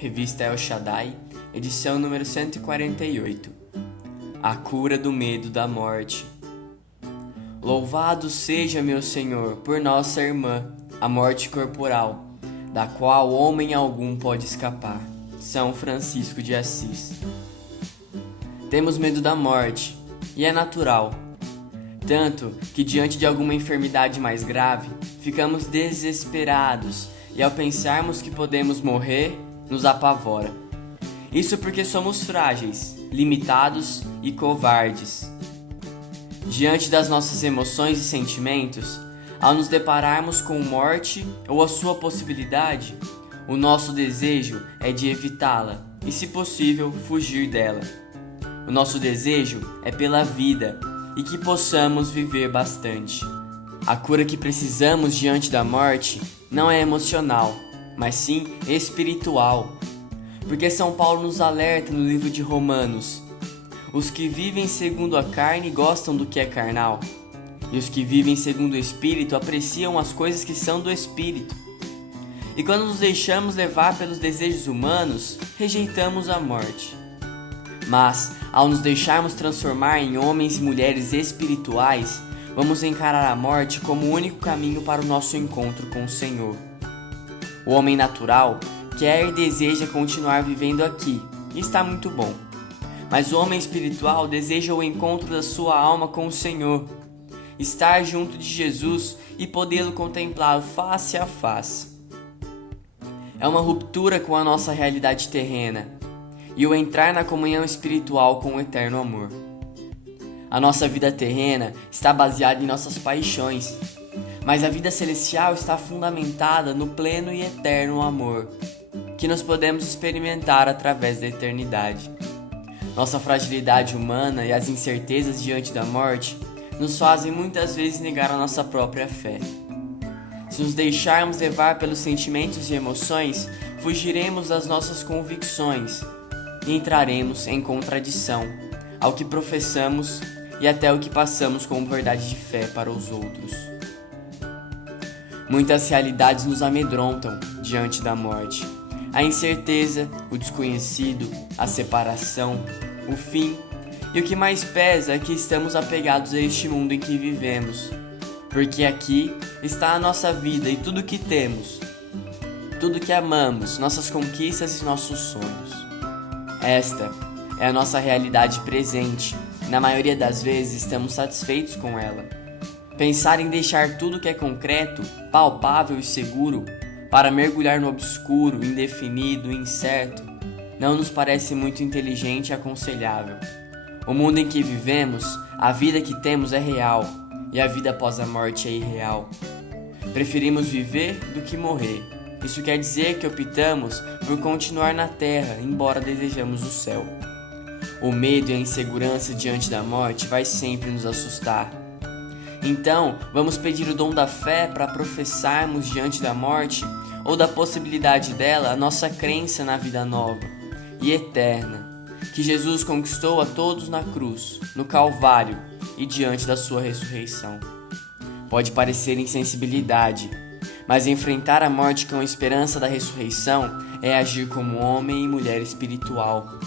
Revista El Shaddai, edição número 148. A cura do medo da morte. Louvado seja meu Senhor por nossa irmã, a morte corporal, da qual homem algum pode escapar. São Francisco de Assis. Temos medo da morte, e é natural. Tanto que diante de alguma enfermidade mais grave, ficamos desesperados e ao pensarmos que podemos morrer, nos apavora. Isso porque somos frágeis, limitados e covardes. Diante das nossas emoções e sentimentos, ao nos depararmos com morte ou a sua possibilidade, o nosso desejo é de evitá-la e, se possível, fugir dela. O nosso desejo é pela vida e que possamos viver bastante. A cura que precisamos diante da morte não é emocional, mas sim espiritual. Porque São Paulo nos alerta no livro de Romanos: os que vivem segundo a carne gostam do que é carnal, e os que vivem segundo o Espírito apreciam as coisas que são do Espírito. E quando nos deixamos levar pelos desejos humanos, rejeitamos a morte. Mas, ao nos deixarmos transformar em homens e mulheres espirituais, vamos encarar a morte como o único caminho para o nosso encontro com o Senhor. O homem natural quer e deseja continuar vivendo aqui, e está muito bom. Mas o homem espiritual deseja o encontro da sua alma com o Senhor, estar junto de Jesus e podê-lo contemplá-lo face a face. É uma ruptura com a nossa realidade terrena e o entrar na comunhão espiritual com o eterno amor. A nossa vida terrena está baseada em nossas paixões, mas a vida celestial está fundamentada no pleno e eterno amor, que nós podemos experimentar através da eternidade. Nossa fragilidade humana e as incertezas diante da morte nos fazem muitas vezes negar a nossa própria fé. Se nos deixarmos levar pelos sentimentos e emoções, fugiremos das nossas convicções e entraremos em contradição ao que professamos e até o que passamos como verdade de fé para os outros. Muitas realidades nos amedrontam diante da morte. A incerteza, o desconhecido, a separação, o fim, e o que mais pesa é que estamos apegados a este mundo em que vivemos, porque aqui está a nossa vida e tudo o que temos, tudo que amamos, nossas conquistas e nossos sonhos. Esta é a nossa realidade presente, e na maioria das vezes estamos satisfeitos com ela. Pensar em deixar tudo que é concreto, palpável e seguro para mergulhar no obscuro, indefinido e incerto não nos parece muito inteligente e aconselhável. O mundo em que vivemos, a vida que temos é real e a vida após a morte é irreal. Preferimos viver do que morrer. Isso quer dizer que optamos por continuar na terra, embora desejamos o céu. O medo e a insegurança diante da morte vai sempre nos assustar. Então, vamos pedir o dom da fé para professarmos diante da morte ou da possibilidade dela a nossa crença na vida nova e eterna que Jesus conquistou a todos na cruz, no Calvário e diante da sua ressurreição. Pode parecer insensibilidade, mas enfrentar a morte com a esperança da ressurreição é agir como homem e mulher espiritual.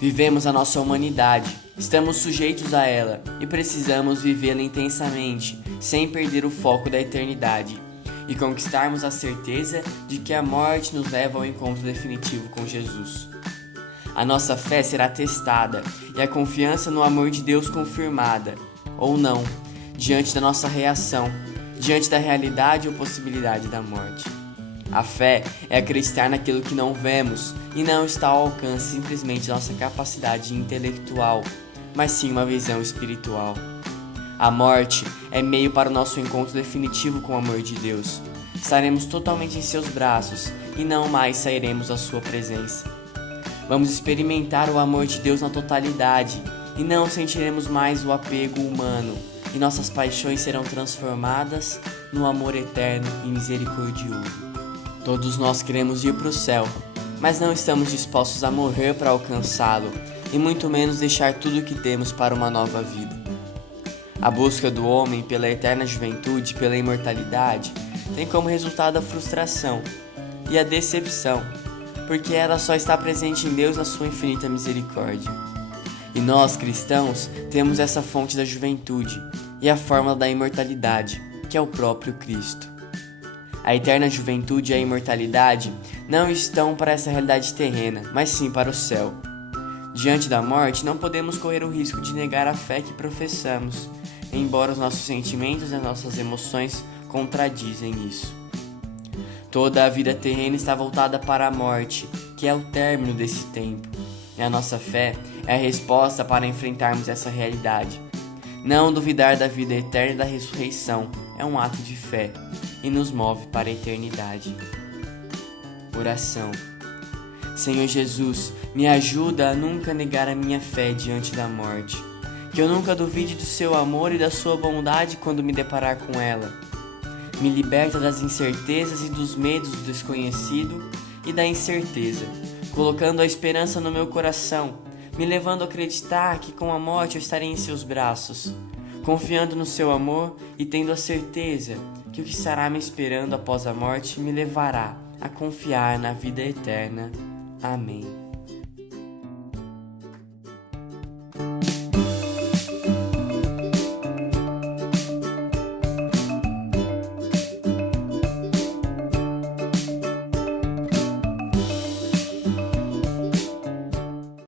Vivemos a nossa humanidade, estamos sujeitos a ela e precisamos vivê-la intensamente, sem perder o foco da eternidade e conquistarmos a certeza de que a morte nos leva ao encontro definitivo com Jesus. A nossa fé será testada e a confiança no amor de Deus confirmada, ou não, diante da nossa reação, diante da realidade ou possibilidade da morte. A fé é acreditar naquilo que não vemos e não está ao alcance simplesmente da nossa capacidade intelectual, mas sim uma visão espiritual. A morte é meio para o nosso encontro definitivo com o amor de Deus. Estaremos totalmente em seus braços e não mais sairemos da sua presença. Vamos experimentar o amor de Deus na totalidade e não sentiremos mais o apego humano, e nossas paixões serão transformadas no amor eterno e misericordioso. Todos nós queremos ir para o céu, mas não estamos dispostos a morrer para alcançá-lo, e muito menos deixar tudo o que temos para uma nova vida. A busca do homem pela eterna juventude, pela imortalidade, tem como resultado a frustração e a decepção, porque ela só está presente em Deus na sua infinita misericórdia. E nós, cristãos, temos essa fonte da juventude e a fórmula da imortalidade, que é o próprio Cristo. A eterna juventude e a imortalidade não estão para essa realidade terrena, mas sim para o céu. Diante da morte, não podemos correr o risco de negar a fé que professamos, embora os nossos sentimentos e as nossas emoções contradizem isso. Toda a vida terrena está voltada para a morte, que é o término desse tempo. E a nossa fé é a resposta para enfrentarmos essa realidade. Não duvidar da vida eterna e da ressurreição é um ato de fé e nos move para a eternidade. Oração. Senhor Jesus, me ajuda a nunca negar a minha fé diante da morte. Que eu nunca duvide do seu amor e da sua bondade quando me deparar com ela. Me liberta das incertezas e dos medos do desconhecido e da incerteza, colocando a esperança no meu coração, me levando a acreditar que com a morte eu estarei em seus braços, confiando no seu amor e tendo a certeza que o que estará me esperando após a morte me levará a confiar na vida eterna. Amém.